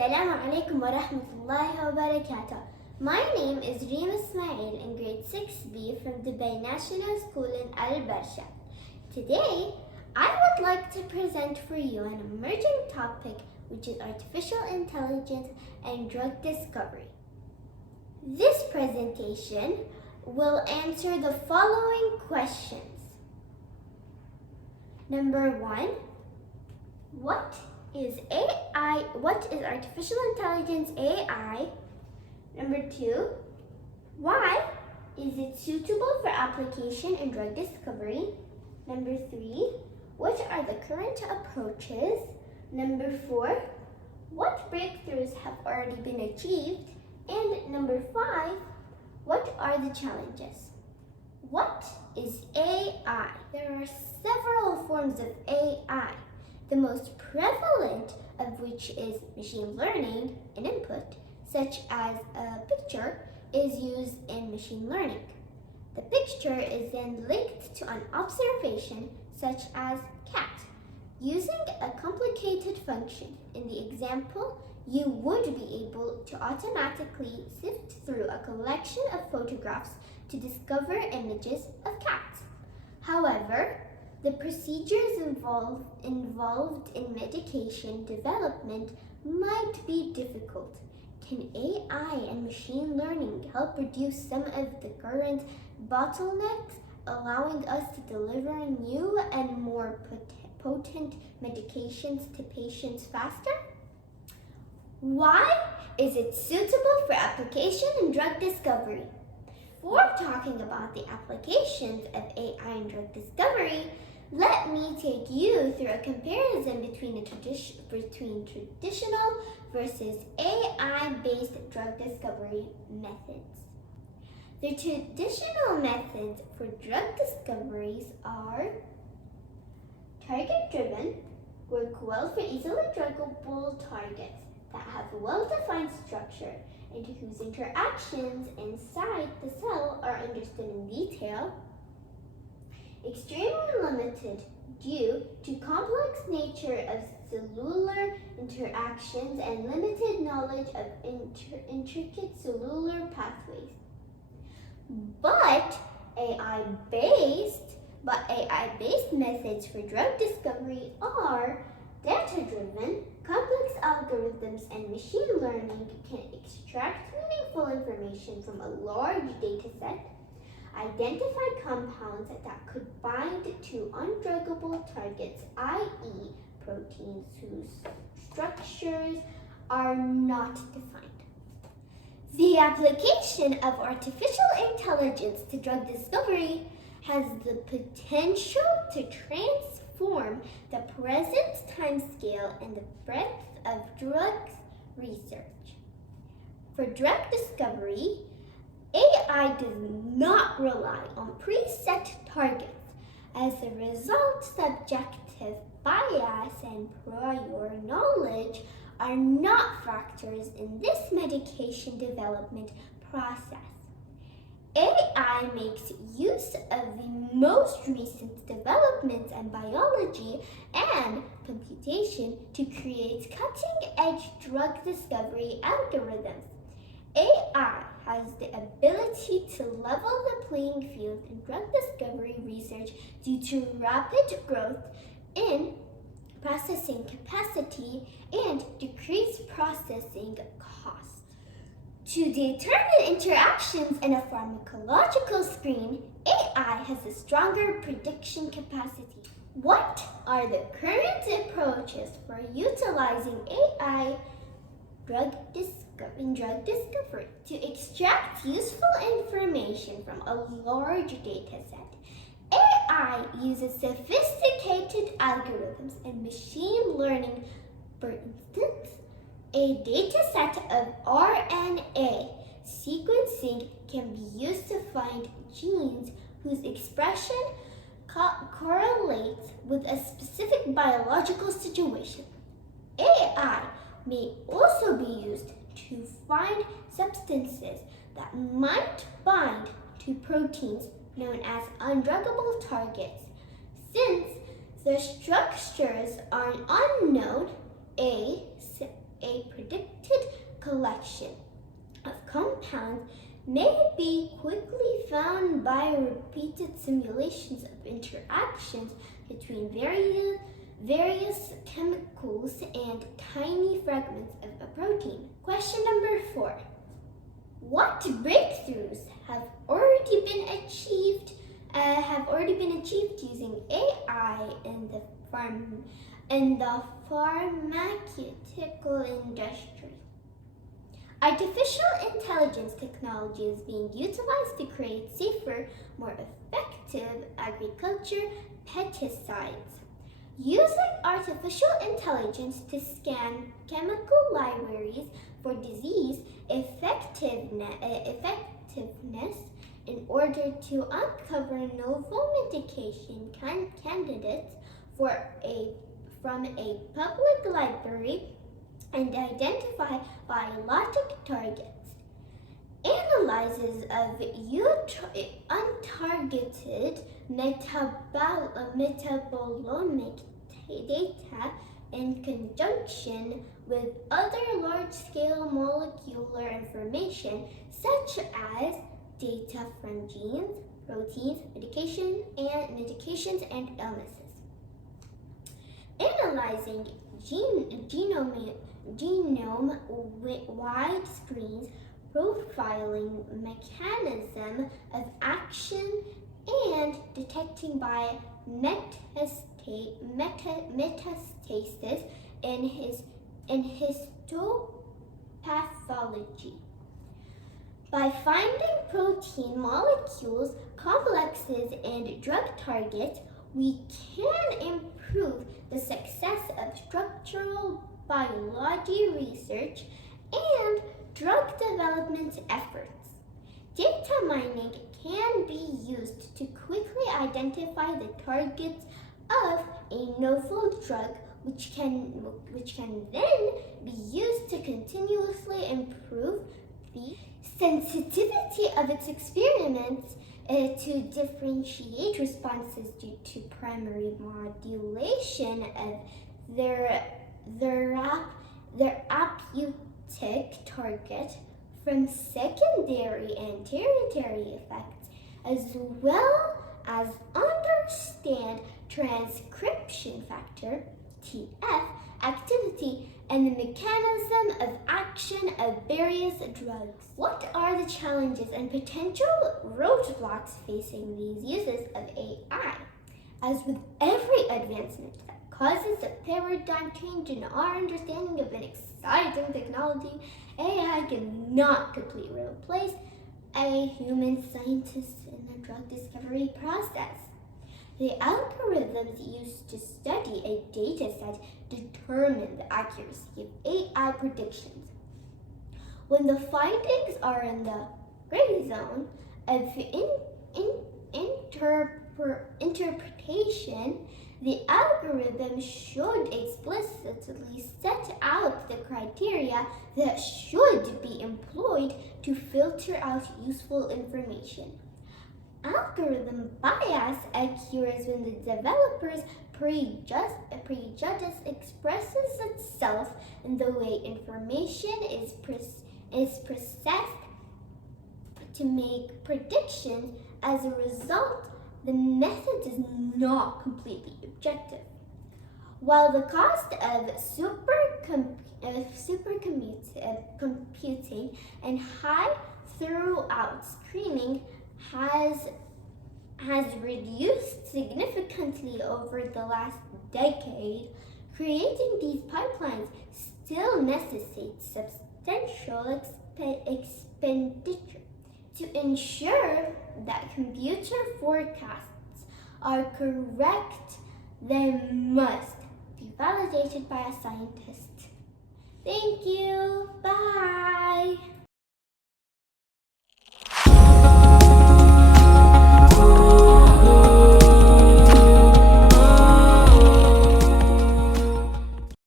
Assalamu alaikum wa rahmatullahi wa barakatuh. My name is Reem Ismail in grade 6B from Dubai National School in Al Barsha. Today, I would like to present for you an emerging topic, which is artificial intelligence and drug discovery. This presentation will answer the following questions. Number 1, what is AI? What is artificial intelligence AI? Number 2, why is it suitable for application in drug discovery? Number 3, what are the current approaches? Number 4, what breakthroughs have already been achieved? And number 5, what are the challenges? What is AI? There are several forms of AI, the most prevalent of which is machine learning. An input, such as a picture, is used in machine learning. The picture is then linked to an observation, such as cat. Using a complicated function, in the example, you would be able to automatically sift through a collection of photographs to discover images of cats. However, the procedures involved in medication development might be difficult. Can AI and machine learning help reduce some of the current bottlenecks, allowing us to deliver new and more potent medications to patients faster? Why is it suitable for application in drug discovery? Before talking about the applications of AI in drug discovery, let me take you through a comparison between traditional versus AI-based drug discovery methods. The traditional methods for drug discoveries are target-driven, work well for easily druggable targets that have a well-defined structure and whose interactions inside the cell are understood in detail. Extremely limited due to complex nature of cellular interactions and limited knowledge of intricate cellular pathways. But AI-based methods for drug discovery are data-driven. Complex algorithms and machine learning can extract meaningful information from a large data set, identify compounds that could bind to undruggable targets, i.e. proteins whose structures are not defined. The application of artificial intelligence to drug discovery has the potential to transform the present timescale and the breadth of drugs research. For drug discovery, AI does not rely on preset targets. As a result, subjective bias and prior knowledge are not factors in this medication development process. AI makes use of the most recent developments in biology and computation to create cutting-edge drug discovery algorithms. AI has the ability to level the playing field in drug discovery research due to rapid growth in processing capacity and decreased processing costs. To determine interactions in a pharmacological screen, AI has a stronger prediction capacity. What are the current approaches for utilizing AI in drug discovery? To extract useful information from a large data set, AI uses sophisticated algorithms and machine learning. For instance, a data set of RNA sequencing can be used to find genes whose expression correlates with a specific biological situation. AI may also be used to find substances that might bind to proteins known as undruggable targets. Since the structures are unknown, a collection of compounds may be quickly found by repeated simulations of interactions between various chemicals and tiny fragments of a protein. Question number 4. What breakthroughs have already been achieved using AI in the pharmaceutical industry? Artificial intelligence technology is being utilized to create safer, more effective agriculture pesticides. Using artificial intelligence to scan chemical libraries for disease effectiveness in order to uncover novel medication candidates from a public library and identify biologic targets. Analysis of untargeted metabolomic data in conjunction with other large-scale molecular information such as data from genes, proteins, medications, and illnesses. Analyzing genome-wide screens, profiling mechanism of action, and detecting by metastasis in histopathology. By finding protein molecules, complexes, and drug targets, we can improve the success of structural biology research and drug development efforts. Data mining can be used to quickly identify the targets of a novel drug, which can then be used to continuously improve the sensitivity of its experiments to differentiate responses due to primary modulation of their therapeutic target from secondary and tertiary effects, as well as understand transcription factor (TF) activity and the mechanism of action of various drugs. What are the challenges and potential roadblocks facing these uses of AI? As with every advancement that causes a paradigm change in our understanding of an exciting technology, AI cannot completely replace a human scientist in the drug discovery process. The algorithms used to study a dataset determine the accuracy of AI predictions. When the findings are in the gray zone of interpretation, the algorithm should explicitly set out the criteria that should be employed to filter out useful information. Algorithm bias occurs when the developer's prejudice expresses itself in the way information is processed to make predictions. As a result, the method is not completely objective. While the cost of supercomputing and high throughput screening has reduced significantly over the last decade, creating these pipelines still necessitates substantial expenditure. To ensure that computer forecasts are correct, they must be validated by a scientist. Thank you. Bye.